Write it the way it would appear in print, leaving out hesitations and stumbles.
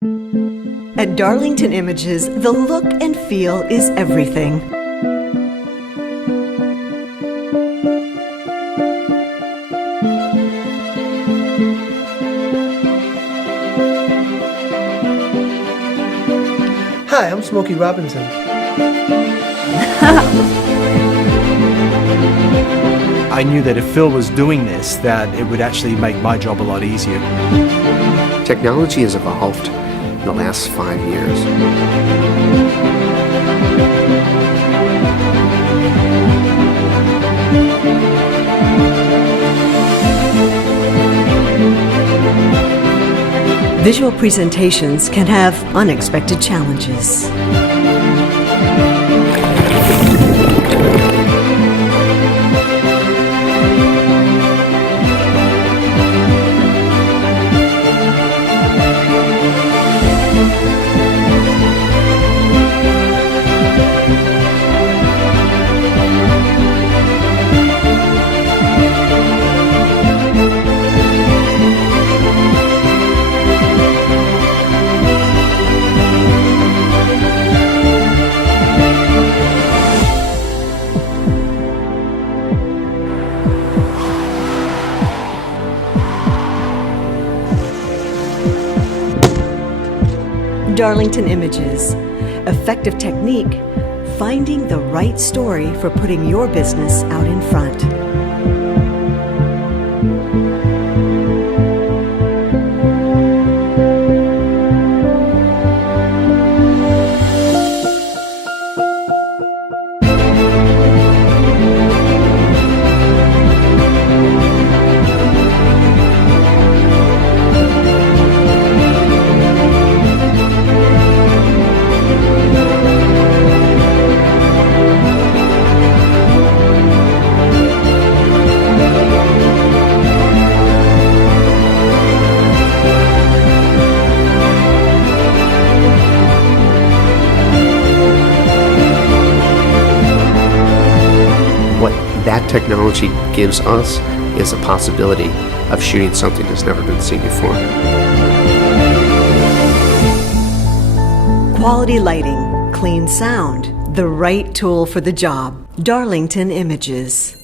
At Darlington Images, the look and feel is everything. Hi, I'm Smokey Robinson. I knew that if Phil was doing this, that it would actually make my job a lot easier. Technology has evolved in the last 5 years. Visual presentations can have unexpected challenges. Darlington Images. Effective technique, finding the right story for putting your business out in front. What that technology gives us is a possibility of shooting something that's never been seen before. Quality lighting, clean sound, the right tool for the job. Darlington Images.